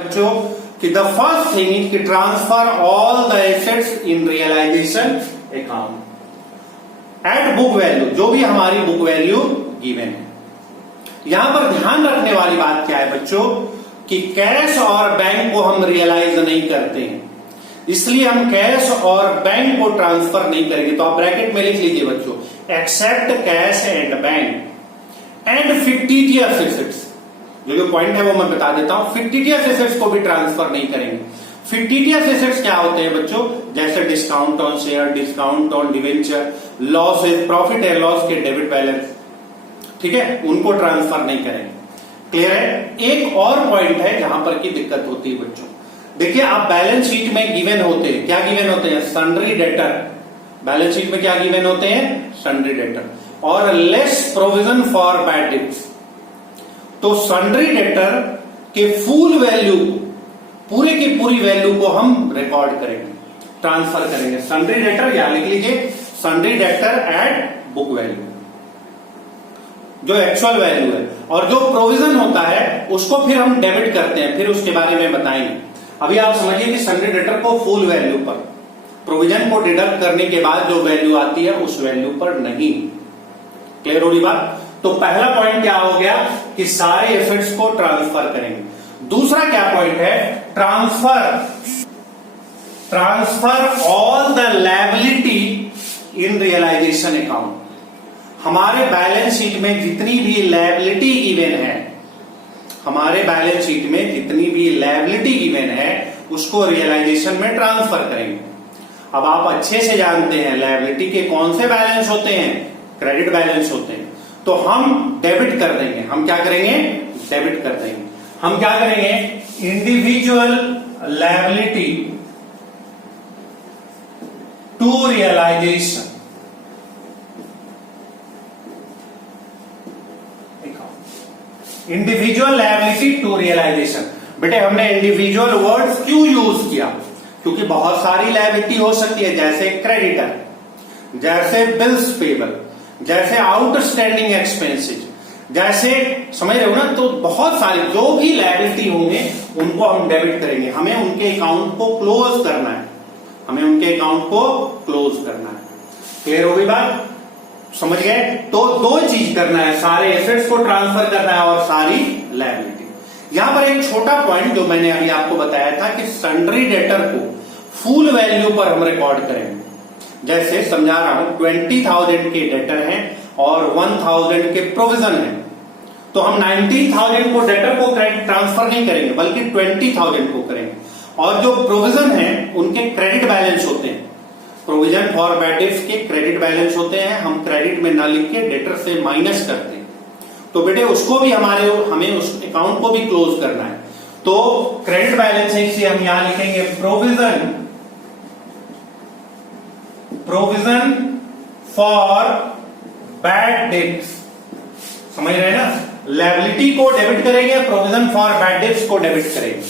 बच्चों कि the first thing is कि transfer all the assets in realisation account at book value, जो भी हमारी बुक वैल्यू गिवन है। यहां पर ध्यान रखने वाली बात क्या है बच्चों कि कैश और बैंक को हम रियलाइज नहीं करते हैं, इसलिए हम कैश और बैंक को ट्रांसफर नहीं करेंगे। तो आप ब्रैकेट में लिख लीजिए बच्चों, except cash and bank and fictitious assets. जो पॉइंट है वो मैं बता देता हूं, फिक्टिशियस एसेट्स को भी ट्रांसफर नहीं करेंगे। फिक्टिशियस एसेट्स क्या होते हैं बच्चों, जैसे discount on share, discount on debenture, loss profit and loss के डेबिट बैलेंस, ठीक है, उनको ट्रांसफर नहीं करेंगे। क्लियर है। एक और पॉइंट है जहां पर की दिक्कत होती है बच्चों, देखिए आप बैलेंस शीट में गिवन होते हैं, क्या गिवन होते हैं, सन्ड्री डेटर। बैलेंस शीट में क्या गिवन होते हैं, सन्ड्री डेटर और less provision for bad debts. तो सन्ड्री डेटर के फुल वैल्यू, पूरे की पूरी वैल्यू को हम रिकॉर्ड करेंगे, ट्रांसफर करेंगे। सन्ड्री डेटर या लिख लीजिए sundry debtor at book value, जो एक्चुअल वैल्यू है, और जो प्रोविजन होता है उसको फिर हम डेबिट करते हैं, फिर उसके बारे में बताएंगे। अभी आप समझिए कि सन्ड्री डेटर को फुल वैल्यू पर, प्रोविजन को डिडक्ट करने के बाद जो वैल्यू आती है उस वैल्यू पर नहीं। क्लियर हो रही बात। तो पहला पॉइंट क्या हो गया कि सारे एसेट्स को ट्रांसफर करेंगे। दूसरा क्या पॉइंट है, transfer all the liability in realisation account. हमारे बैलेंस शीट में जितनी भी लायबिलिटी गिवन है, हमारे बैलेंस शीट में जितनी भी लायबिलिटी गिवन है उसको रियलाइजेशन में ट्रांसफर करेंगे। अब आप अच्छे से जानते हैं लायबिलिटी के कौन से बैलेंस होते हैं, क्रेडिट बैलेंस होते हैं। तो हम डेबिट कर देंगे, हम क्या करेंगे, डेबिट कर देंगे। हम क्या करेंगे, individual liability to realisation, individual liability to realisation. बेटे हमने इंडिविजुअल वर्ड्स क्यों यूज किया, क्योंकि बहुत सारी लायबिलिटी हो सकती है, जैसे क्रेडिटर, जैसे बिल्स पेबल, जैसे आउटस्टैंडिंग एक्सपेंसेस, जैसे समझ रहे हो ना। तो बहुत सारी जो भी लायबिलिटी होंगे उनको हम डेबिट करेंगे। हमें उनके अकाउंट को क्लोज करना है, हमें उनके अकाउंट को क्लोज करना है। क्लियर हो गई बात, समझ गए। तो दो चीज करना है, सारे एसेट्स को ट्रांसफर करना है और सारी लायबिलिटी। यहां पर एक छोटा पॉइंट जो मैंने अभी आपको बताया था कि सन्ड्री डेटर को फुल वैल्यू पर हम रिकॉर्ड करेंगे। जैसे समझा रहा हूं, 20,000 के डेटर हैं और 1,000 के प्रोविजन है, तो हम 19,000 को डेटर को क्रेडिट ट्रांसफर नहीं करेंगे बल्कि 20,000 को करेंगे। और जो प्रोविजन है उनके क्रेडिट बैलेंस होते हैं, प्रोविजन फॉर बैड डेट्स के क्रेडिट बैलेंस होते हैं, हम क्रेडिट में ना लिख के डेटर से माइनस करते हैं। तो बेटे उसको भी हमें उस अकाउंट को भी क्लोज करना है। तो क्रेडिट बैलेंस है, इसलिए हम यहां लिखेंगे प्रोविजन फॉर बैड डेट्स। समझ रहे हैं ना, लायबिलिटी को डेबिट करेंगे, प्रोविजन फॉर बैड डेट्स को डेबिट करेंगे।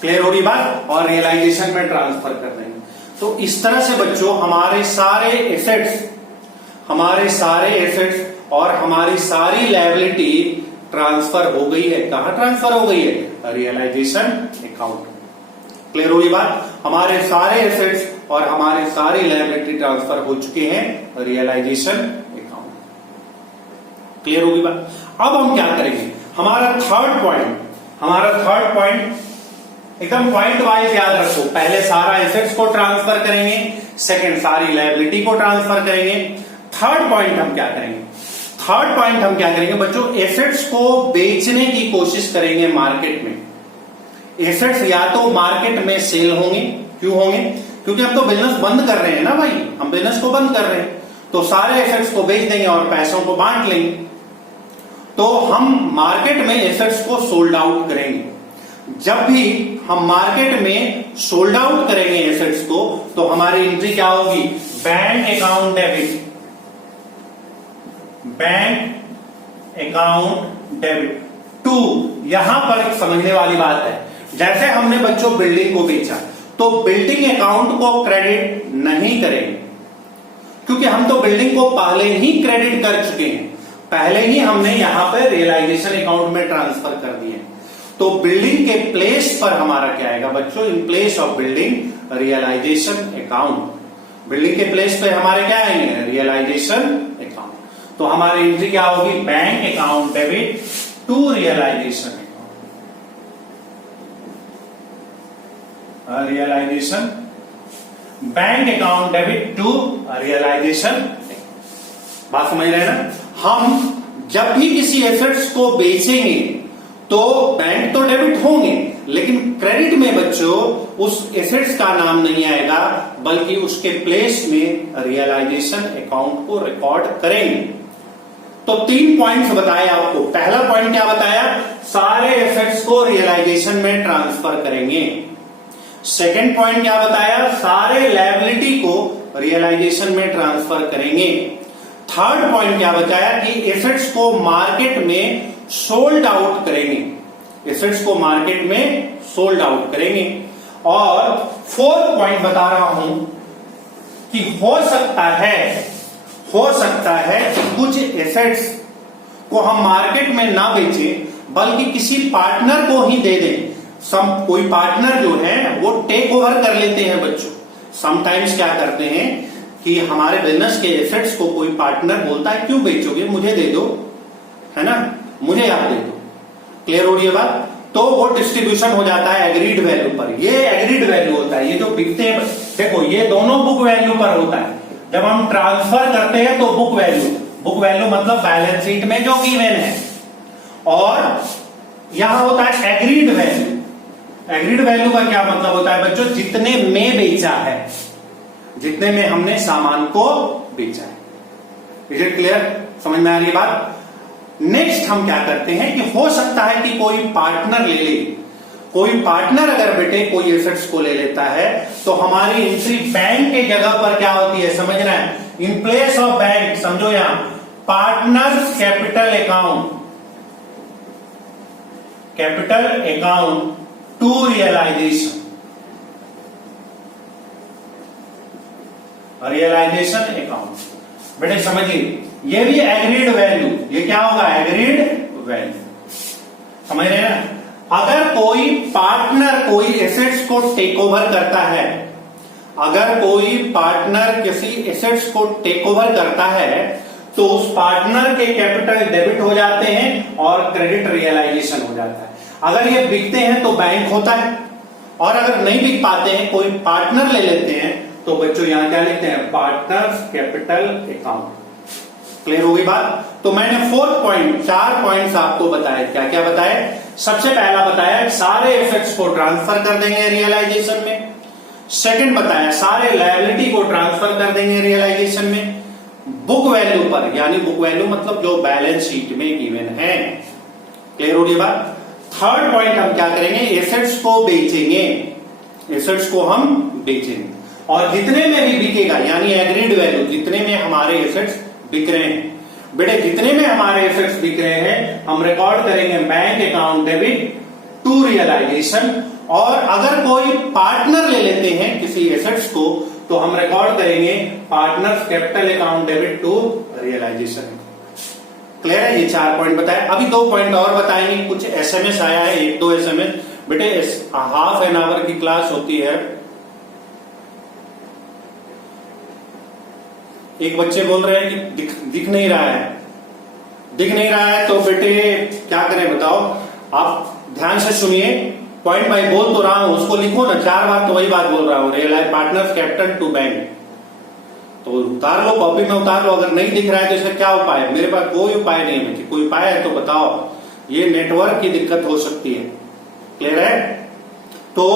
क्लियर हो रही बात, और रियलाइजेशन में ट्रांसफर कर देंगे। तो इस तरह से बच्चों हमारे सारे एसेट्स और हमारी सारी लायबिलिटी ट्रांसफर हो गई है। कहां ट्रांसफर हो गई है, रियलाइजेशन अकाउंट। क्लियर हो रही बात, हमारे सारे एसेट्स और हमारे सारी लायबिलिटी ट्रांसफर हो चुके हैं रियलाइजेशन अकाउंट। क्लियर होगी बात। अब हम क्या करेंगे, हमारा थर्ड पॉइंट एकदम पॉइंट वाइज याद रखो। पहले सारा एसेट्स को ट्रांसफर करेंगे, सेकंड सारी लायबिलिटी को ट्रांसफर करेंगे। थर्ड पॉइंट हम क्या करेंगे बच्चों, एसेट्स को बेचने की कोशिश करेंगे मार्केट में। एसेट्स या तो मार्केट में सेल होंगे, क्यों होंगे, क्योंकि हम तो बिजनेस बंद कर रहे हैं ना भाई, हम बिजनेस को बंद कर रहे हैं, तो सारे एसेट्स को बेच देंगे और पैसों को बांट लेंगे। तो हम मार्केट में एसेट्स को सोल्ड आउट करेंगे। जब भी हम मार्केट में सोल्ड आउट करेंगे एसेट्स को, तो हमारी एंट्री क्या होगी, बैंक अकाउंट डेबिट, टू। यहां पर समझने वाली बात है, जैसे हमने बच्चों बिल्डिंग को बेचा, तो बिल्डिंग अकाउंट को क्रेडिट नहीं करेंगे, क्योंकि हम तो बिल्डिंग को पहले ही क्रेडिट कर चुके हैं, पहले ही हमने यहां पर रियलाइजेशन अकाउंट में ट्रांसफर कर दिए। तो तो बिल्डिंग के प्लेस पर हमारा क्या आएगा बच्चों, in place of building realisation account. Building के प्लेस पे हमारे क्या आएंगे, रियलाइजेशन अकाउंट। तो हमारी एंट्री क्या होगी, bank account debit to realisation account, realisation bank account debit to realisation. बात समझ रहे हैं ना। हम जब भी किसी एसेट्स को बेचेंगे तो बैंक तो डेबिट होंगे, लेकिन क्रेडिट में बच्चों उस एसेट्स का नाम नहीं आएगा, बल्कि उसके प्लेस में रियलाइजेशन अकाउंट को रिकॉर्ड करेंगे। तो 3 पॉइंट्स बताए आपको। पहला पॉइंट क्या बताया, सारे एसेट्स को रियलाइजेशन में ट्रांसफर करेंगे। सेकेंड पॉइंट क्या बताया, सारे लायबिलिटी को रियलाइजेशन में ट्रांसफर करेंगे। थर्ड पॉइंट क्या बताया कि एसेट्स को मार्केट में सोल्ड आउट करेंगे, एसेट्स को मार्केट में सोल्ड आउट करेंगे। और फोर्थ पॉइंट बता रहा हूं कि हो सकता है कि कुछ एसेट्स को हम मार्केट में ना बेचें, बल्कि किसी पार्टनर को ही दे दें। कोई पार्टनर जो है वो टेक ओवर कर लेते हैं बच्चों। समटाइम्स क्या करते हैं कि हमारे बिजनेस के एसेट्स को कोई पार्टनर बोलता है क्यों बेचोगे, मुझे दे दो, है ना, मुझे आप दे दो। क्लियर हो रही है बात। तो वो डिस्ट्रीब्यूशन हो जाता है एग्रीड वैल्यू पर। ये एग्रीड वैल्यू होता है, ये जो बिकते हैं देखो ये दोनों बुक वैल्यू पर होता है। जब हम ट्रांसफर करते हैं तो बुक वैल्यू मतलब बैलेंस शीट में जो गिवन है, और यहां होता है एग्रीड वैल्यू। एग्रीड वैल्यू का क्या मतलब होता है बच्चों, जितने में बेचा है, जितने में हमने सामान को बेचा है। इज इट क्लियर, समझ में आ रही बात। नेक्स्ट हम क्या करते हैं कि हो सकता है कि कोई पार्टनर ले ले, कोई पार्टनर अगर बेटे कोई एसेट्स को ले लेता है तो हमारी एंट्री बैंक के जगह पर क्या होती है, समझ रहे हैं, इन प्लेस ऑफ बैंक। समझो यहां partners capital account, capital account to realisation, realisation account. बेटे समझिए ये भी एग्रीड वैल्यू, ये क्या होगा, एग्रीड वैल्यू। समझ रहे हैं ना। अगर कोई पार्टनर कोई एसेट्स को टेक ओवर करता है, अगर कोई पार्टनर किसी एसेट्स को टेक ओवर करता है तो उस पार्टनर के कैपिटल डेबिट हो जाते हैं और क्रेडिट रियलाइजेशन हो जाता है। अगर ये बिकते हैं तो बैंक होता है, और अगर नहीं बिक पाते हैं कोई पार्टनर ले लेते हैं तो बच्चों यहां क्या लिखते हैं, पार्टनर्स कैपिटल अकाउंट। क्लियर हो गई बात। तो मैंने 4 पॉइंट्स आपको बताए। क्या क्या बताए, सबसे पहला बताया सारे एसेट्स को ट्रांसफर कर देंगे रियलाइजेशन में। सेकंड बताया सारे लायबिलिटी को ट्रांसफर कर देंगे रियलाइजेशन में बुक वैल्यू पर, यानी बुक वैल्यू मतलब जो बैलेंस शीट में गिवन है। क्लियर हो गई बात। थर्ड पॉइंट हम क्या करेंगे, एसेट्स को बेचेंगे, एसेट्स को हम बेचेंगे, और जितने में भी बिकेगा यानी एग्रीड वैल्यू, जितने में हमारे एसेट्स बिक रहे हैं बेटे, जितने में हमारे एसेट्स बिक रहे हैं हम रिकॉर्ड करेंगे bank account debit to realisation. और अगर कोई पार्टनर ले लेते हैं किसी एसेट्स को तो हम रिकॉर्ड करेंगे partners capital account debit to realisation. Clear है, ये 4 पॉइंट बताए। अभी 2 पॉइंट और बताएंगे। कुछ एसएमएस आया है, 1-2 एसएमएस। बेटे हाफ एन आवर की क्लास होती है। एक बच्चे बोल रहे हैं कि दिख नहीं रहा है, दिख नहीं रहा है, तो बेटे क्या करें बताओ। आप ध्यान से सुनिए, पॉइंट बाई बोल तो रहा हूं, उसको लिखो ना। 4 बार तो वही बात बोल रहा हूं, realise partners capital to bank. तो उतार लो, कॉपी में उतार लो। अगर नहीं दिख रहा है तो इसका क्या उपाय है, मेरे पास कोई उपाय नहीं है। कोई उपाय है तो बताओ, ये नेटवर्क की दिक्कत हो सकती है। क्लियर है। तो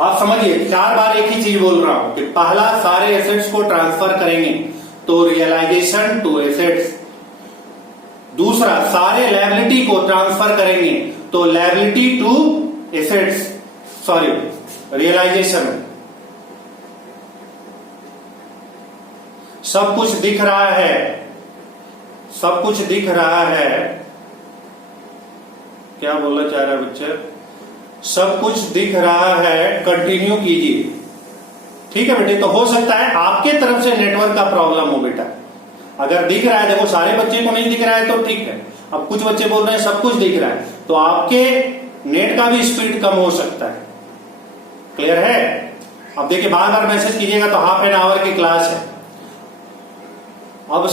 आप समझिए, 4 बार एक ही चीज बोल रहा हूं कि पहला सारे एसेट्स को ट्रांसफर करेंगे तो रियलाइजेशन टू एसेट्स। दूसरा सारे लायबिलिटी को ट्रांसफर करेंगे तो liability to assets, sorry realisation. सब कुछ दिख रहा है, सब कुछ दिख रहा है। क्या बोलना चाह रहा है बच्चे, सब कुछ दिख रहा है, कंटिन्यू कीजिए। ठीक है बेटे। तो हो सकता है आपके तरफ से नेटवर्क का प्रॉब्लम हो बेटा। अगर दिख रहा है, देखो सारे बच्चे को नहीं दिख रहा है तो ठीक है। अब कुछ बच्चे बोल रहे हैं सब कुछ दिख रहा है, तो आपके नेट का भी स्पीड कम हो सकता है। क्लियर है? अब देखिए बार बार मैसेज कीजिएगा तो हाफ एन आवर की क्लास है। अब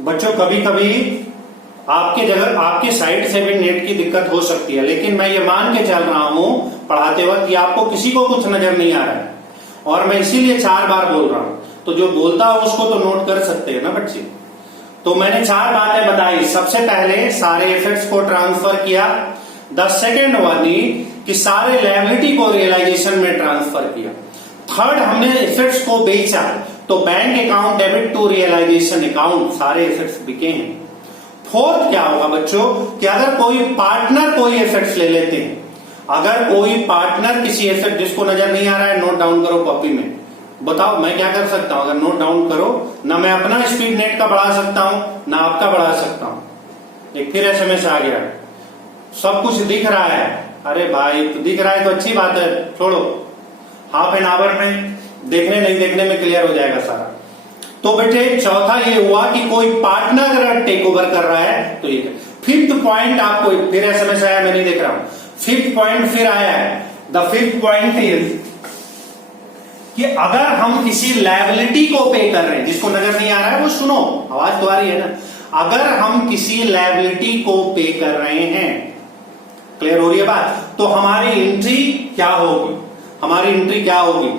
बच्चों कभी कभी आपके साइड से भी नेट की दिक्कत हो सकती है, लेकिन मैं ये मान के चल रहा हूं पढ़ाते वक्त कि आपको किसी को कुछ नजर नहीं आ रहा है, और मैं इसीलिए 4 बार बोल रहा हूं। तो जो बोलता हो उसको तो नोट कर सकते हैं ना बच्चे। तो मैंने 4 बातें बताई। सबसे पहले सारे एसेट्स को ट्रांसफर किया। द सेकेंड वन कि सारे लायबिलिटी को रियलाइजेशन में ट्रांसफर किया। थर्ड, हमने एसेट्स को बेचा तो bank account debit to realisation account, सारे एसेट्स बिके हैं। फोर्थ क्या होगा बच्चों कि अगर कोई पार्टनर कोई एसेट्स ले लेते हैं, अगर कोई पार्टनर किसी एसेट, जिसको नजर नहीं आ रहा है नोट डाउन करो कॉपी में, बताओ मैं क्या कर सकता हूं। अगर नोट डाउन करो ना, मैं अपना स्पीड नेट का बढ़ा सकता हूं ना आपका बढ़ा सकता हूं। एक फिर एसएमएस आ गया, सब कुछ दिख रहा है। अरे भाई तो दिख रहा है तो अच्छी बात है, छोड़ो, हाफ एन आवर में देखने नहीं देखने में क्लियर हो जाएगा सारा। तो बेटे चौथा ये हुआ कि कोई पार्टनर अगर टेक ओवर कर रहा है तो ये। फिफ्थ पॉइंट आपको फिर एसएमएस आया, मैं नहीं देख रहा हूं। फिफ्थ पॉइंट फिर आया है। द फिफ्थ पॉइंट इज कि अगर हम किसी लायबिलिटी को पे कर रहे हैं, जिसको नजर नहीं आ रहा है वो सुनो, आवाज तो आ रही है ना। अगर हम किसी लायबिलिटी को पे कर रहे हैं, क्लियर हो रही है बात, तो हमारी एंट्री क्या होगी? हमारी एंट्री क्या होगी?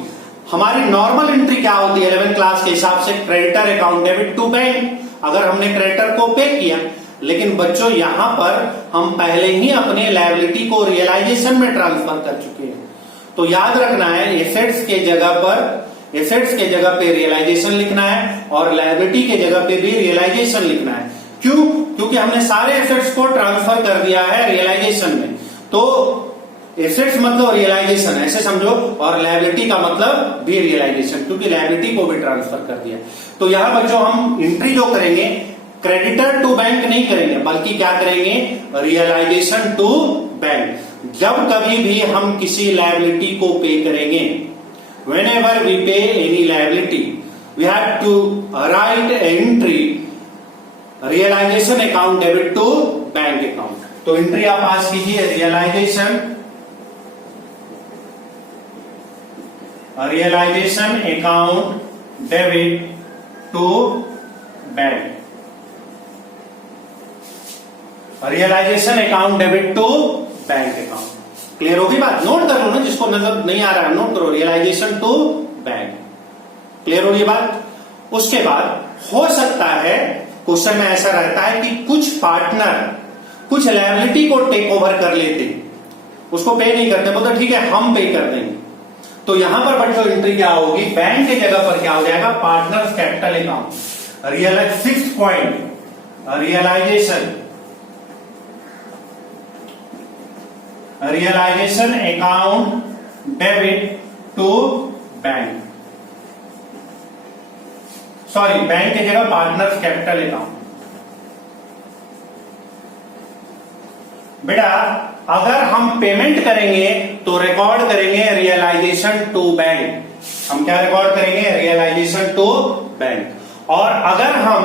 हमारी नॉर्मल एंट्री क्या होती है 11th क्लास के हिसाब से? Creditor account debit to bank, अगर हमने क्रेडिटर को पे किया। लेकिन बच्चों यहां पर हम पहले ही अपने लायबिलिटी को रियलाइजेशन में ट्रांसफर कर चुके हैं, तो याद रखना है एसेट्स के जगह पे रियलाइजेशन लिखना है और लायबिलिटी के जगह पे भी रियलाइजेशन लिखना है। क्यों? क्योंकि हमने सारे एसेट्स को ट्रांसफर कर दिया है रियलाइजेशन में। तो एसेट्स मतलब रियलाइजेशन ऐसे समझो, और लायबिलिटी का मतलब भी रियलाइजेशन, क्योंकि लायबिलिटी को भी ट्रांसफर कर दिया। तो यहां बच्चों हम एंट्री जो करेंगे क्रेडिटर टू बैंक नहीं करेंगे, बल्कि क्या करेंगे? Realisation to bank. जब कभी भी हम किसी लायबिलिटी को पे करेंगे, whenever we pay any liability, we have to write entry realization account debit to bank account। तो एंट्री आप पास कीजिए, realisation account debit to bank, realisation account debit to bank account. Clear होगी बात? Note कर लो ना, जिसको नजर नहीं आ रहा है नोट करो, रियलाइजेशन टू बैंक। क्लियर हो रही बात? उसके बाद हो सकता है क्वेश्चन में ऐसा रहता है कि कुछ पार्टनर कुछ लायबिलिटी को टेक ओवर कर लेते, उसको पे नहीं करते, बोलते ठीक है हम पे कर देंगे। तो यहां पर बच्चों एंट्री क्या होगी? बैंक के जगह पर क्या हो जाएगा? Partners capital account. Sixth point, realisation account debit to bank, sorry bank की जगह पार्टनर्स कैपिटल अकाउंट। बेटा अगर हम पेमेंट करेंगे तो रिकॉर्ड करेंगे रियलाइजेशन टू बैंक। हम क्या रिकॉर्ड करेंगे? Realisation to bank. और अगर हम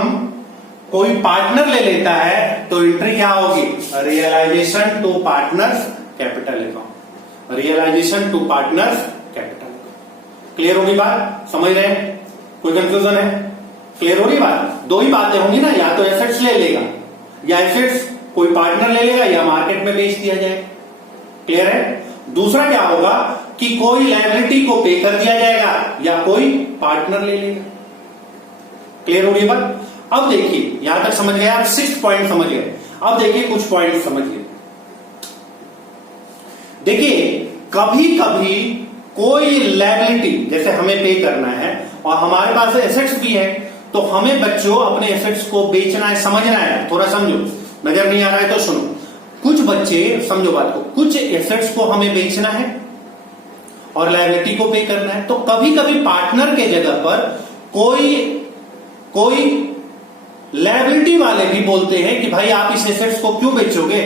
कोई पार्टनर ले लेता है तो एंट्री क्या होगी? Realisation to partners capital account, realisation to partners capital. Clear होगी बात? समझ रहे हैं? कोई कंफ्यूजन है? क्लियर हो रही बात? दो ही बातें होंगी ना, या तो एसेट्स ले लेगा या एसेट्स कोई पार्टनर ले लेगा या मार्केट में बेच दिया जाए। क्लियर है? दूसरा क्या होगा कि कोई लायबिलिटी को पे कर दिया जाएगा या कोई पार्टनर ले लेगा। क्लियर हो रही बात? अब देखिए यहां तक समझ गए आप, 6 पॉइंट समझ गए। अब देखिए कुछ पॉइंट समझिए। देखिए कभी कभी कोई लायबिलिटी जैसे हमें पे करना है और हमारे पास एसेट्स भी है, तो हमें बच्चों अपने एसेट्स को बेचना है, समझना है। थोड़ा समझो, नजर नहीं आ रहा है तो सुनो। कुछ बच्चे समझो बात को, कुछ एसेट्स को हमें बेचना है और लायबिलिटी को पे करना है। तो कभी कभी पार्टनर के जगह पर कोई लायबिलिटी वाले भी बोलते हैं कि भाई आप इस एसेट्स को क्यों बेचोगे,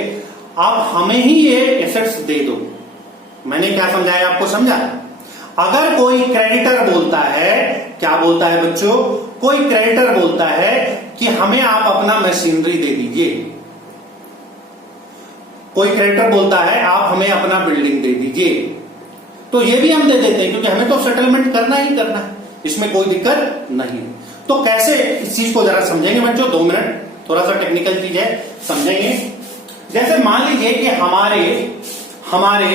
आप हमें ही ये एसेट्स दे दो। मैंने क्या समझाया आपको, समझा? अगर कोई क्रेडिटर बोलता है, क्या बोलता है बच्चों, कोई क्रेडिटर बोलता है कि हमें आप अपना मशीनरी दे दीजिए, कोई क्रेडिटर बोलता है आप हमें अपना बिल्डिंग दे दीजिए, तो ये भी हम दे देते हैं क्योंकि हमें तो सेटलमेंट करना ही करना है, इसमें कोई दिक्कत नहीं। तो कैसे इस चीज को जरा समझेंगे बच्चों, 2 मिनट, थोड़ा सा टेक्निकल चीज है, समझेंगे। जैसे मान लीजिए कि हमारे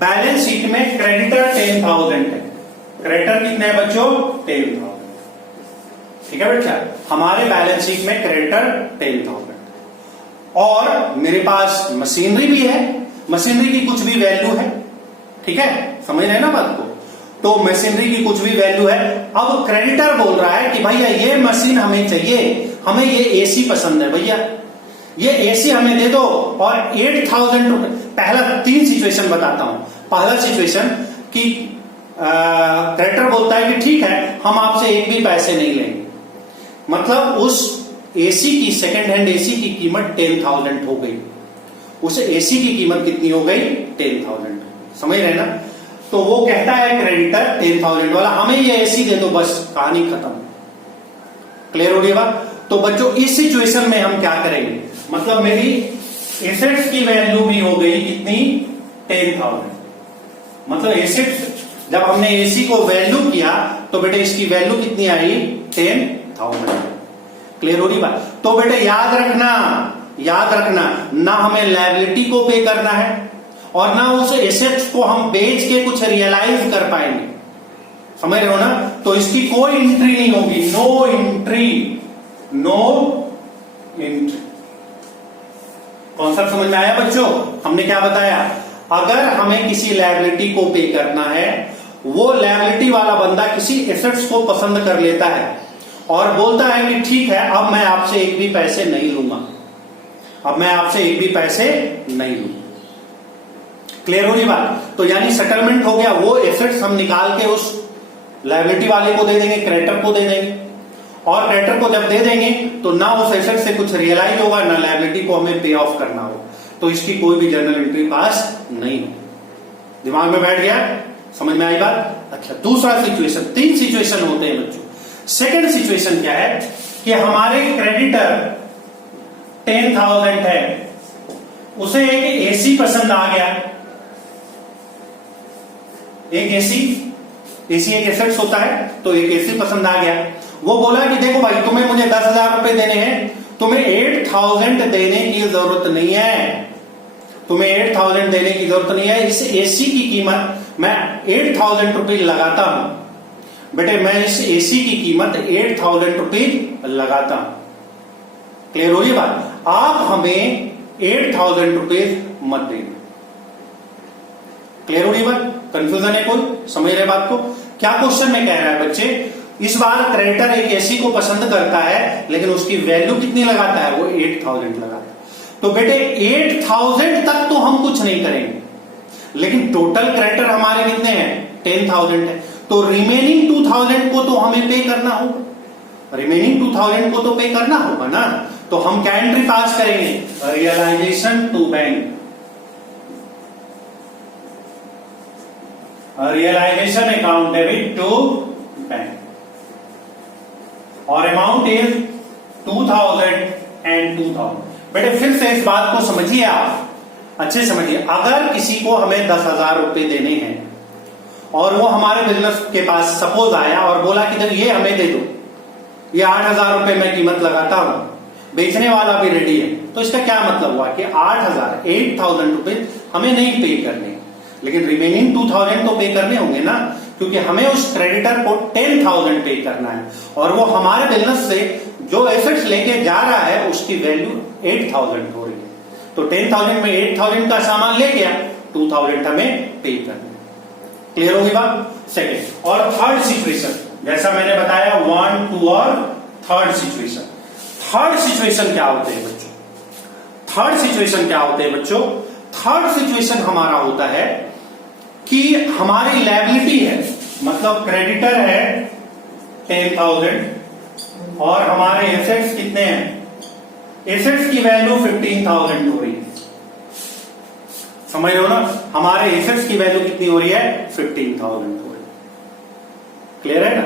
बैलेंस शीट में क्रेडिटर 10,000 है। क्रेडिटर कितने हैं बच्चों? 10,000। ठीक है बच्चा, हमारे बैलेंस शीट में क्रेडिटर 10,000 और मेरे पास मशीनरी भी है, मशीनरी की कुछ भी वैल्यू है। ठीक है, समझ रहे हैं ना बात को? तो मशीनरी की कुछ भी वैल्यू है। अब क्रेडिटर बोल रहा है कि भैया ये मशीन हमें चाहिए, हमें ये एसी पसंद है, भैया ये एसी हमें दे दो और 8,000 रुपए। पहला 3 सिचुएशन बताता हूं। पहला सिचुएशन कि क्रेडिटर बोलता है कि ठीक है हम आपसे एक भी पैसे नहीं लेंगे, मतलब उस एसी की, सेकेंड हैंड एसी की कीमत 10,000 हो गई। उस एसी की कीमत कितनी हो गई? 10,000। समझ रहे ना? तो वो कहता है क्रेडिटर 10,000 वाला, हमें ये एसी दे दो, बस कहानी खत्म। क्लियर हो रही है बात? तो बच्चों इस सिचुएशन में हम क्या करेंगे, मतलब मेरी एसेट्स की वैल्यू भी हो गई कितनी? 10,000। मतलब एसेट्स जब हमने एसी को वैल्यू किया तो बेटे इसकी वैल्यू कितनी आई? 10,000। क्लियर हो रही बात? तो बेटे याद रखना, ना हमें लायबिलिटी को पे करना है और ना उस एसेट्स को हम बेच के कुछ रियलाइज कर पाएंगे। समझ रहे हो ना? तो इसकी कोई एंट्री नहीं होगी, नो एंट्री। कॉन्सेप्ट समझ में आया बच्चों? हमने क्या बताया, अगर हमें किसी लायबिलिटी को पे करना है, वो लायबिलिटी वाला बंदा किसी एसेट्स को पसंद कर लेता है और बोलता है कि ठीक है अब मैं आपसे एक भी पैसे नहीं लूंगा, अब मैं आपसे एक भी पैसे नहीं लूंगा। क्लियर हो रही बात? तो यानी सेटलमेंट हो गया, वो एसेट्स हम निकाल के उस लायबिलिटी वाले को दे देंगे, क्रेडिटर को दे देंगे, और क्रेडिटर को जब दे देंगे तो ना उस एसेट से कुछ रियलाइज होगा, ना लायबिलिटी को हमें पे ऑफ करना होगा, तो इसकी कोई भी जर्नल एंट्री पास नहीं हो। दिमाग में बैठ गया? समझ में आई बात? अच्छा, दूसरा सिचुएशन, 3 सिचुएशन होते हैं बच्चों। सेकंड सिचुएशन क्या है कि हमारे क्रेडिटर 10,000 है, उसे एक एसी पसंद आ गया, एक एसी एक एसेट्स होता है, तो एक एसी पसंद आ गया। वो बोला कि देखो भाई तुम्हें मुझे 10,000 रुपए देने हैं, तुम्हें 8,000 देने की जरूरत नहीं है, तुम्हें 8,000 देने की जरूरत नहीं है। इस एसी की कीमत मैं 8,000 रुपए लगाता हूं बेटे, मैं इस एसी की कीमत 8,000 रुपए लगाता हूं। क्लियर हो रही बात? आप हमें 8,000 रुपए मत देना। क्लियर हो रही बात? कंफ्यूजन है कोई? समझ रहे बात को? क्या क्वेश्चन में कह रहा है बच्चे, इस बार क्रेडिटर एक एसी को पसंद करता है लेकिन उसकी वैल्यू कितनी लगाता है? वो 8,000 लगाता है। तो बेटे 8,000 तक तो हम कुछ नहीं करेंगे, लेकिन टोटल क्रेडिटर हमारे कितने हैं? 10,000 है, तो रिमेनिंग 2,000 को तो हमें पे करना होगा, रिमेनिंग 2,000 को तो पे करना होगा ना। तो हम क्या एंट्री पास करेंगे? Realisation to bank, realisation account debit to bank, और अमाउंट इज 2,000 एंड 2,000। बेटे फिर से इस बात को समझिए, आप अच्छे समझिए। अगर किसी को हमें 10,000 रुपए देने हैं और वो हमारे बिजनेस के पास सपोज आया और बोला कि देखो ये हमें दे दो, ये 8,000 रुपए मैं कीमत लगाता हूं, बेचने वाला भी रेडी है, तो इसका क्या मतलब हुआ कि 8,000 रुपए हमें नहीं पे करने, लेकिन रिमेनिंग 2,000 तो पे करने होंगे ना, क्योंकि हमें उस क्रेडिटर को 10,000 पे करना है और वो हमारे बिजनेस से जो एसेट्स लेके जा रहा है उसकी वैल्यू 8,000 हो रही है। तो 10,000 में 8,000 का सामान ले गया, 2,000 हमें पे करना। क्लियर होगी बात? सेकेंड। और थर्ड सिचुएशन, जैसा मैंने बताया 1, 2 और थर्ड सिचुएशन। थर्ड सिचुएशन क्या होते हैं बच्चों? थर्ड सिचुएशन क्या होते हैं बच्चों? थर्ड सिचुएशन हमारा होता है कि हमारी लायबिलिटी है, मतलब क्रेडिटर है 10,000 और हमारे एसेट्स कितने हैं? एसेट्स की वैल्यू 15,000 हो रही है। समझ रहे हो ना? हमारे एसेट्स की वैल्यू कितनी हो रही है? 15,000 हो रही है। क्लियर है ना?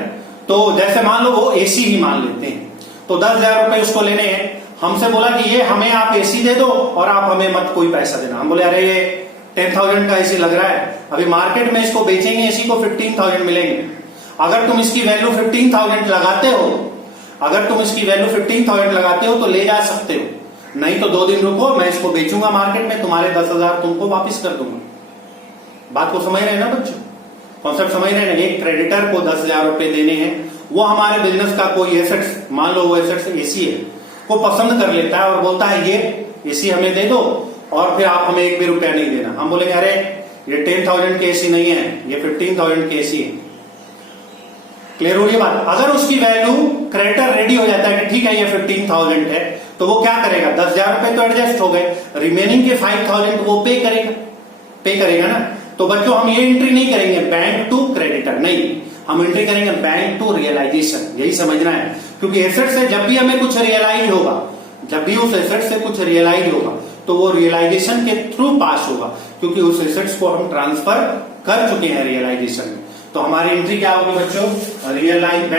तो जैसे मान लो वो एसी ही मान लेते हैं, तो 10,000 रुपए उसको लेने हैं। हमसे बोला कि ये हमें आप एसी दे दो और आप हमें मत कोई पैसा देना। हम बोले अरे ये 10,000 का एसी लग रहा है, अभी मार्केट में इसको बेचेंगे एसी को 15,000 मिलेंगे। अगर तुम इसकी वैल्यू 15,000 लगाते हो, अगर तुम इसकी वैल्यू 15,000 लगाते हो तो ले जा सकते हो, नहीं तो 2 दिन रुको, मैं इसको बेचूंगा मार्केट में, तुम्हारे 10,000 तुमको वापिस कर दूंगा। बात को समझ रहे हैं ना बच्चों? कॉन्सेप्ट समझ रहे हैं ना? एक क्रेडिटर को 10,000 रुपए देने हैं, वो हमारे बिजनेस का कोई एसेट्स, मान लो वो एसेट्स एसी है, वो पसंद कर लेता है और बोलता है ये एसी हमें दे दो और फिर आप हमें 1 भी रुपया नहीं देना। हम बोलेंगे अरे ये 10,000 के एसी नहीं है, ये 15,000 के एसी है। क्लियर हो रही है बात? अगर उसकी वैल्यू क्रेडिटर रेडी हो जाता है कि ठीक है ये 15,000 है, तो वो क्या करेगा? 10,000 रुपए तो एडजस्ट हो गए, रिमेनिंग के 5,000 वो पे करेगा ना। तो बच्चों हम ये एंट्री नहीं करेंगे बैंक टू क्रेडिटर, नहीं, हम एंट्री करेंगे बैंक टू रियलाइजेशन। यही समझना है, क्योंकि एसेट से जब भी हमें कुछ रियलाइज होगा, जब भी उस एसेट से कुछ रियलाइज होगा तो वो रियलाइजेशन के थ्रू पास होगा, क्योंकि उस एसेट्स को हम ट्रांसफर कर चुके हैं रियलाइजेशन में। तो हमारी एंट्री क्या होगी बच्चों? Realise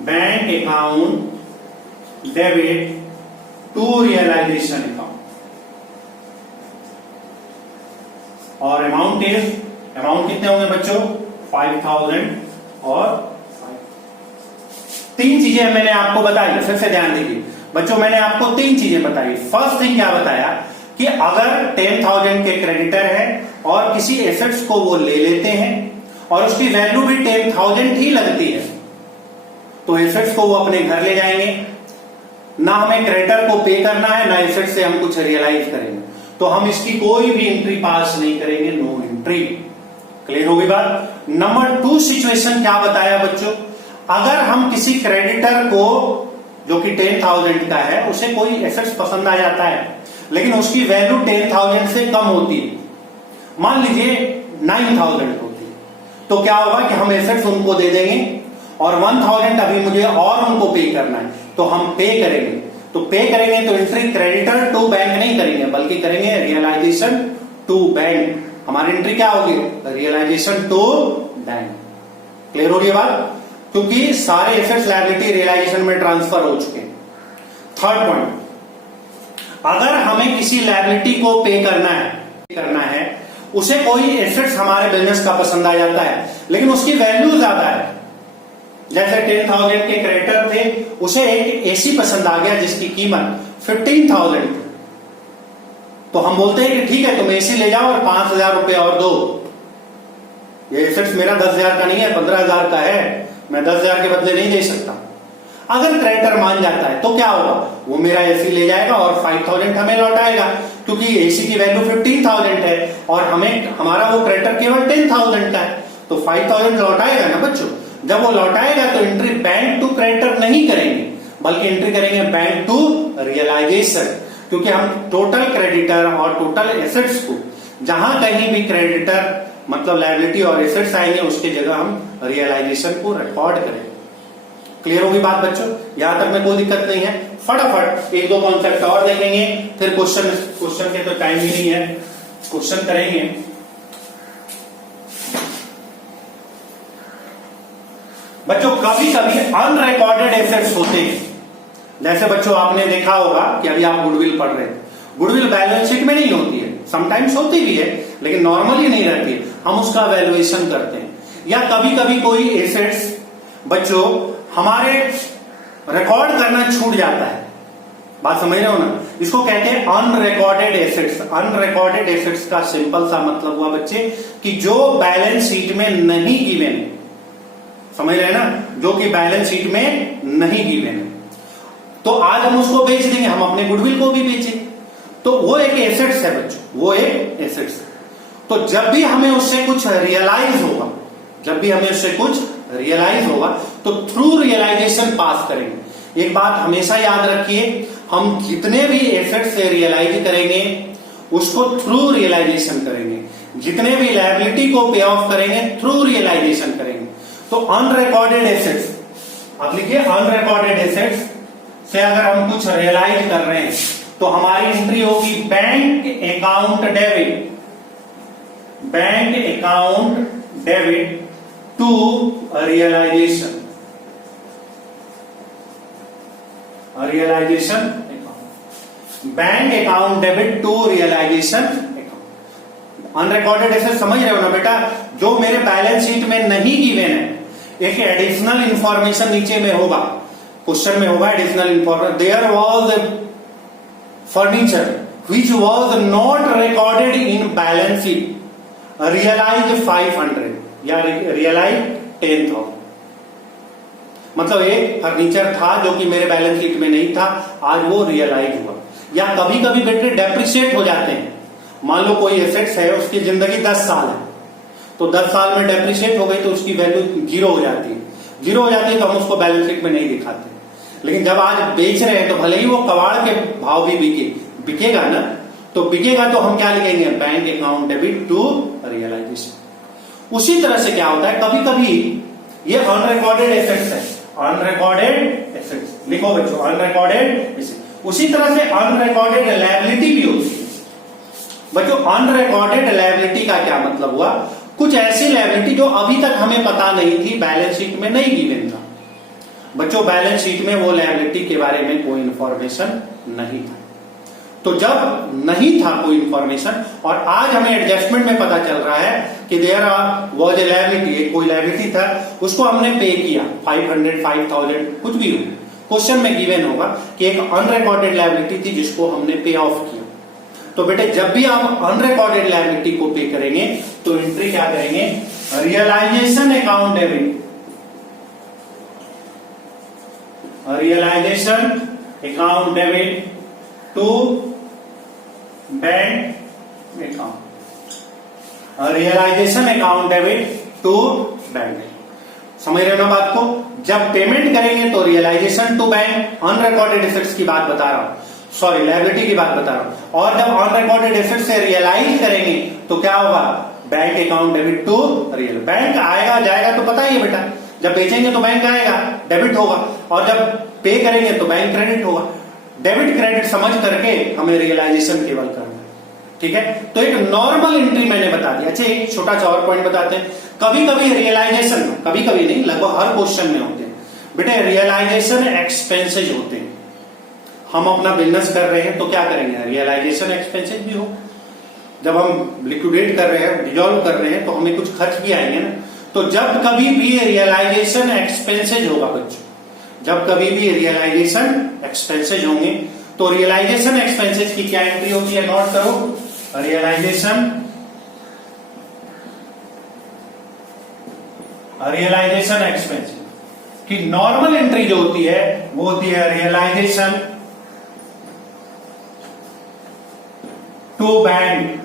bank account debit to realisation account, और अमाउंट कितने होंगे बच्चों? 5,000 और 3 चीजें मैंने आपको बताई, फिर से ध्यान दीजिए बच्चों, मैंने आपको 3 चीजें बताई। फर्स्ट थिंग क्या बताया कि अगर 10,000 के क्रेडिटर है और किसी एसेट्स को वो ले लेते हैं और उसकी वैल्यू भी 10,000 ही लगती है, तो एसेट्स को वो अपने घर ले जाएंगे, ना हमें क्रेडिटर को पे करना है, ना एसेट से हम कुछ रियलाइज करेंगे, तो हम इसकी कोई भी एंट्री पास नहीं करेंगे, नो एंट्री। क्लियर हो गई बात? नंबर 2 सिचुएशन क्या बताया बच्चों? अगर हम किसी क्रेडिटर को जो कि 10,000 का है, उसे कोई एसेट्स पसंद आ जाता है, लेकिन उसकी वैल्यू 10,000 से कम होती है, मान लीजिए 9,000 होती है, तो क्या होगा कि हम एसेट्स उनको दे देंगे और 1,000 अभी मुझे और उनको पे करना है, तो हम पे करेंगे। तो पे करेंगे तो एंट्री क्रेडिटर टू बैंक नहीं करेंगे, बल्कि करेंगे रियलाइजेशन टू बैंक। हमारी एंट्री क्या होगी? Realisation to bank. क्लियर हो रही है बात? क्योंकि सारे एसेट्स लायबिलिटी रियलाइजेशन में ट्रांसफर हो चुके हैं। थर्ड पॉइंट, अगर हमें किसी लायबिलिटी को पे करना है, उसे कोई एसेट्स हमारे बिजनेस का पसंद आ जाता है, लेकिन उसकी वैल्यू ज्यादा है, जैसे 10,000 के क्रेडिटर थे, उसे एक एसी पसंद आ गया जिसकी कीमत 15,000, तो हम बोलते हैं कि ठीक है तुम एसी ले जाओ और 5,000 रुपए और दो। ये एसेट्स मेरा 10,000 का नहीं है, 15,000 का है, मैं 10,000 के बदले नहीं दे सकता। अगर क्रेडिटर मान जाता है तो क्या होगा? वो मेरा एसी ले जाएगा और 5,000 हमें लौटाएगा, क्योंकि एसी की वैल्यू 15,000 है और हमारा वो क्रेडिटर केवल 10,000 का है, तो 5,000 लौटाएगा ना बच्चों। जब वो लौटाएगा तो एंट्री बैंक टू क्रेडिटर नहीं करेंगे, बल्कि एंट्री करेंगे बैंक टू रियलाइजेशन, क्योंकि हम टोटल क्रेडिटर और टोटल एसेट्स को जहां कहीं भी क्रेडिटर मतलब लायबिलिटी और एसेट्स आएंगे, उसकी जगह हम रियलाइजेशन को रिकॉर्ड करेंगे। क्लियर होगी बात बच्चों? यहां तक में कोई दिक्कत नहीं है। फटाफट 1-2 कॉन्सेप्ट और देखेंगे, फिर क्वेश्चन के तो टाइम ही नहीं है, क्वेश्चन करेंगे। बच्चों कभी कभी अनरिकॉर्डेड एसेट्स होते हैं, जैसे बच्चों आपने देखा होगा कि अभी आप गुडविल पढ़ रहे हैं, गुडविल बैलेंस शीट में नहीं होती है, समटाइम्स होती भी है लेकिन नॉर्मली नहीं रहती है, हम उसका वैल्यूएशन करते हैं। या कभी कभी कोई एसेट्स बच्चों हमारे रिकॉर्ड करना छूट जाता है, बात समझ रहे हो ना? इसको कहते हैं अनरिकॉर्डेड एसेट्स। अनरिकॉर्डेड एसेट्स का सिंपल सा मतलब हुआ बच्चे कि जो बैलेंस शीट में नहीं गिवन है, समझ रहे हैं ना, जो कि बैलेंस शीट में नहीं गिवन है, तो आज हम उसको बेच देंगे, हम अपने गुडविल को भी बेचेंगे, तो वो एक एसेट्स है बच्चों, वो एक एसेट्स है। तो जब भी हमें उससे कुछ रियलाइज होगा, जब भी हमें उससे कुछ रियलाइज होगा तो थ्रू रियलाइजेशन पास करेंगे। एक बात हमेशा याद रखिए, हम जितने भी एसेट से रियलाइज करेंगे उसको थ्रू रियलाइजेशन करेंगे, जितने भी लायबिलिटी को पे ऑफ करेंगे थ्रू रियलाइजेशन करेंगे। तो अनरिकॉर्डेड एसेट्स, अब लिखिए अनरिकॉर्डेड एसेट्स से अगर हम कुछ रियलाइज कर रहे हैं तो हमारी एंट्री होगी bank account debit, bank account debit to realisation, realisation account, bank account debit to realisation account. Unrecorded asset समझ रहे हो ना बेटा, जो मेरे बैलेंस शीट में नहीं गिवन है, एक एडिशनल इंफॉर्मेशन नीचे में होगा, क्वेश्चन में होगा additional information, there was a furniture which was not recorded in balance sheet, realise 500 या रियलाइज 10,000। मतलब एक फर्नीचर था जो कि मेरे बैलेंस शीट में नहीं था, आज वो रियलाइज हुआ। या कभी कभी बेटे डेप्रिशिएट हो जाते हैं, मान लो कोई एसेट्स है उसकी जिंदगी 10 साल है, तो 10 साल में डेप्रिशिएट हो गई तो उसकी वैल्यू जीरो हो जाती है, जीरो हो जाती है तो हम उसको बैलेंस शीट में नहीं दिखाते। लेकिन जब आज बेच रहे हैं तो भले ही वो कबाड़ के भाव भी बिकेगा ना, तो बिकेगा तो हम क्या लिखेंगे, bank account debit to realisation. उसी तरह से क्या होता है, कभी कभी ये अनरिकॉर्डेड एसेट्स है, अनरिकॉर्डेड एसेट्स लिखो बच्चों, अनरिकॉर्डेड एसेट्स। उसी तरह से अनरिकॉर्डेड लायबिलिटी भी होती है बच्चों। अनरिकॉर्डेड लायबिलिटी का क्या मतलब हुआ, कुछ ऐसी लायबिलिटी जो अभी तक हमें पता नहीं थी, बैलेंस शीट में नहीं गिवन था बच्चों, बैलेंस शीट में वो लायबिलिटी के बारे में कोई इंफॉर्मेशन नहीं था। तो जब नहीं था कोई इंफॉर्मेशन और आज हमें एडजस्टमेंट में पता चल रहा है कि देयर वाज ए लायबिलिटी, कोई लायबिलिटी था, उसको हमने पे किया 500, 5,000 कुछ भी हो, क्वेश्चन में गिवन होगा कि एक अनरिकॉर्डेड लायबिलिटी थी जिसको हमने पे ऑफ किया। तो बेटे जब भी आप अनरिकॉर्डेड लायबिलिटी को पे करेंगे तो एंट्री क्या करेंगे, realisation account debit, realisation account debit to bank account, realisation account debit to bank. समझ रहे हो ना बात को, जब पेमेंट करेंगे तो realisation to bank, unrecorded assets की बात बता रहा हूं, सॉरी लायबिलिटी की बात बता रहा हूं। और जब अनरिकॉर्डेड एसेट से रियलाइज करेंगे तो क्या होगा, bank account debit to real. Bank आएगा जाएगा तो पता ही है बेटा, जब बेचेंगे तो बैंक आएगा डेबिट होगा, और जब पे करेंगे तो बैंक क्रेडिट होगा। डेबिट क्रेडिट समझ करके हमें रियलाइजेशन केवल करना है, ठीक है। तो एक नॉर्मल एंट्री मैंने बता दिया। अच्छा एक छोटा सा और पॉइंट बताते हैं, कभी कभी रियलाइजेशन, कभी कभी नहीं लगभग हर क्वेश्चन में होते हैं बेटे, रियलाइजेशन एक्सपेंसेज होते हैं। हम अपना बिजनेस कर रहे हैं तो क्या करेंगे, रियलाइजेशन एक्सपेंसेज भी हो। जब हम लिक्विडेट कर रहे हैं, डिजॉल्व कर रहे हैं तो हमें कुछ खर्च भी आएंगे ना। तो जब कभी भी रियलाइजेशन एक्सपेंसेज होगा बच्चों, जब कभी भी रियलाइजेशन एक्सपेंसेज होंगे तो रियलाइजेशन एक्सपेंसेज की क्या एंट्री होती है, नोट करो, रियलाइजेशन एक्सपेंसेज की नॉर्मल एंट्री जो होती है वो होती है realisation to bank,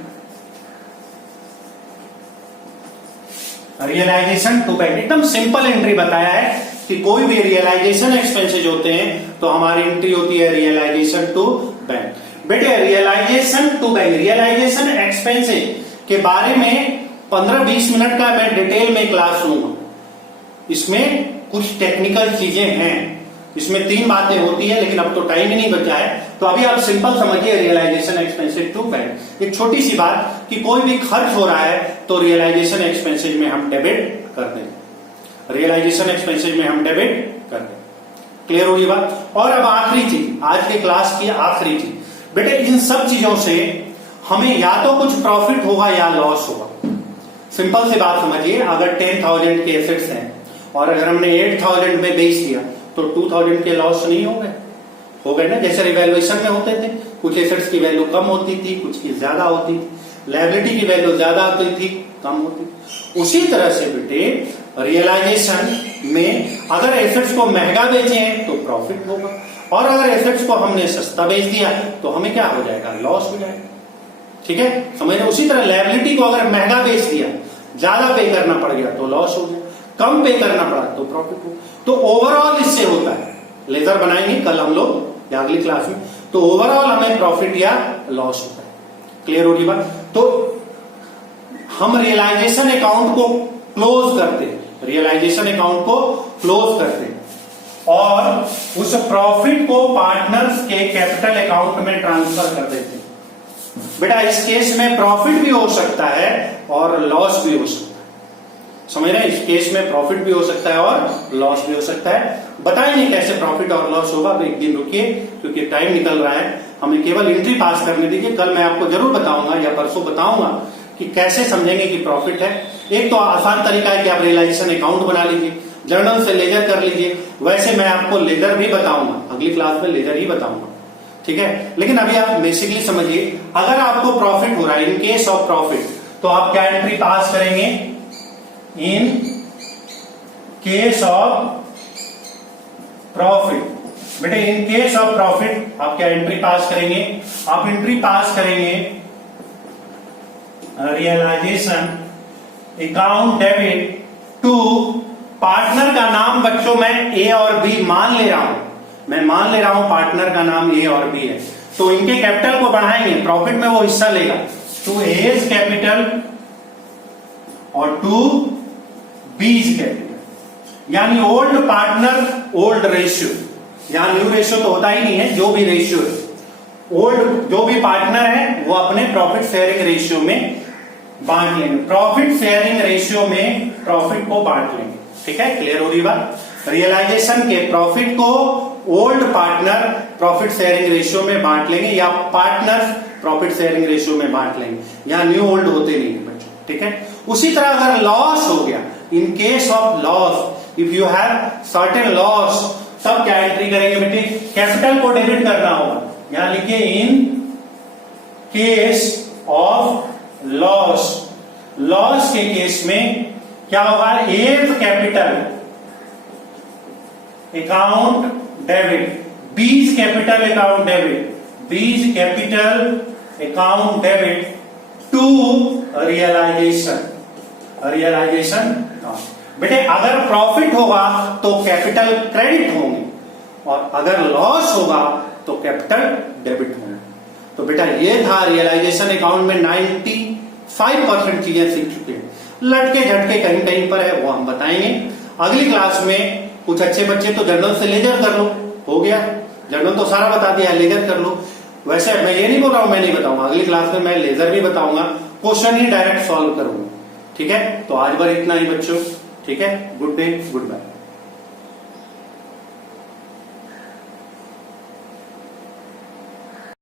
realisation to bank. एकदम सिंपल एंट्री बताया है कि कोई भी रियलाइजेशन एक्सपेंसेज होते हैं तो हमारी एंट्री होती है रियलाइजेशन टू बैंक। बेटे realisation to bank, realisation expenses के बारे में 15-20 मिनट का मैं डिटेल में क्लास लूंगा। इसमें कुछ टेक्निकल चीजें हैं, इसमें 3 बातें होती है, लेकिन अब तो टाइम ही नहीं बचा है, तो अभी आप सिंपल समझिए रियलाइजेशन एक्सपेंसेज टू बैंक। एक छोटी सी बात कि कोई भी खर्च हो रहा है तो रियलाइजेशन एक्सपेंसेज में हम डेबिट कर दें, रियलाइजेशन एक्सपेंसेज में हम डेबिट कर दें। क्लियर हुई बात। और अब आखिरी चीज, आज के क्लास की आखिरी चीज बेटे, इन सब चीजों से हमें या तो कुछ प्रॉफिट होगा या लॉस होगा। सिंपल सी बात समझिए, अगर 10,000 के एसेट्स हैं और अगर हमने 8,000 में बेच दिया तो 2,000 के लॉस नहीं हो गए ना, जैसे रिवैल्यूएशन में होते थे, कुछ एसेट्स की वैल्यू कम होती थी, कुछ की ज्यादा होती थी, लायबिलिटी की वैल्यू ज्यादा होती थी, कम होती थी। उसी तरह से बेटे रियलाइजेशन में अगर एसेट्स को महंगा बेचे हैं तो प्रॉफिट होगा, और अगर एसेट्स को हमने सस्ता बेच दिया तो हमें क्या हो जाएगा, लॉस हो जाएगा। ठीक है, समझ रहे। उसी तरह लायबिलिटी को अगर महंगा बेच दिया ज्यादा पे करना पड़ गया तो लॉस हो गया, कम पे करना पड़ा तो प्रॉफिट हो। तो ओवरऑल इससे होता है, लेजर बनाएंगे कल हम लोग या अगली क्लास में, तो ओवरऑल हमें प्रॉफिट या लॉस होता है। क्लियर होगी बात? तो हम रियलाइजेशन अकाउंट को क्लोज करते हैं, रियलाइजेशन अकाउंट को क्लोज करते हैं और उस प्रॉफिट को पार्टनर्स के कैपिटल अकाउंट में ट्रांसफर कर देते हैं। बेटा इस केस में प्रॉफिट भी हो सकता है और लॉस भी हो सकता है, समझ रहे हैं? इस केस में प्रॉफिट भी हो सकता है और लॉस भी हो सकता है। बताएंगे कैसे प्रॉफिट और लॉस होगा, तो एक दिन रुकिए क्योंकि टाइम निकल रहा है, हमें केवल एंट्री पास करने दीजिए। कल मैं आपको जरूर बताऊंगा या परसों बताऊंगा कि कैसे समझेंगे कि प्रॉफिट है। एक तो आसान तरीका है कि आप रियलाइजेशन अकाउंट बना लीजिए, जर्नल से लेजर कर लीजिए। वैसे मैं आपको लेजर भी बताऊंगा, अगली क्लास में लेजर ही बताऊंगा, ठीक है? लेकिन अभी आप बेसिकली समझिए, अगर आपको प्रॉफिट हो रहा है, इन केस ऑफ प्रॉफिट, तो आप क्या एंट्री पास करेंगे? इन केस ऑफ प्रॉफिट। बेटे इन केस ऑफ प्रॉफिट आप क्या एंट्री पास करेंगे? आप एंट्री पास करेंगे realisation account debit to partner का नाम। बच्चों मैं ए और बी मान ले रहा हूं, मैं मान ले रहा हूं पार्टनर का नाम ए और बी है, तो इनके कैपिटल को बढ़ाएंगे, प्रॉफिट में वो हिस्सा लेगा। टू एज कैपिटल और टू बीज कैपिटल, यानी ओल्ड पार्टनर ओल्ड रेशियो, यहां न्यू रेशियो तो होता ही नहीं है, जो भी रेशियो है ओल्ड, जो भी पार्टनर है वो अपने प्रॉफिट शेयरिंग रेशियो में बांट लेंगे, प्रॉफिट शेयरिंग रेशियो में प्रॉफिट को बांट लेंगे, ठीक है? क्लियर हो रही बात? रियलाइजेशन के प्रॉफिट को old partner profit sharing ratio में बांट लेंगे या पार्टनर प्रॉफिट शेयरिंग रेशियो में बांट लेंगे, यहां न्यू ओल्ड होते नहीं है बच्चों, ठीक है? उसी तरह अगर लॉस हो गया, इन case of loss, if you have certain loss, तब क्या एंट्री करेंगे बेटे? कैपिटल को डेबिट करना होगा, यहां लिखिए in case of loss. Loss के केस में क्या होगा? A's capital account debit, B's capital account debit, B's capital account debit to realisation, realisation. बेटे अगर प्रॉफिट होगा तो कैपिटल क्रेडिट होंगे और अगर लॉस होगा तो कैपिटल डेबिट होंगे। तो बेटा ये था रियलाइजेशन अकाउंट में 95% चीजें सीख चुके हैं, लटके झटके कहीं कहीं पर है वो हम बताएंगे अगली क्लास में। कुछ अच्छे बच्चे तो जर्नल से लेजर कर लो, हो गया, जर्नल तो सारा बता दिया, लेजर कर लो। वैसे मैं ये नहीं बोल रहा हूं, मैं नहीं बताऊंगा, अगली क्लास में मैं लेजर भी बताऊंगा, क्वेश्चन ही डायरेक्ट सॉल्व करूंगा, ठीक है? तो आज बार इतना ही बच्चों, ठीक है? Good day, good bye.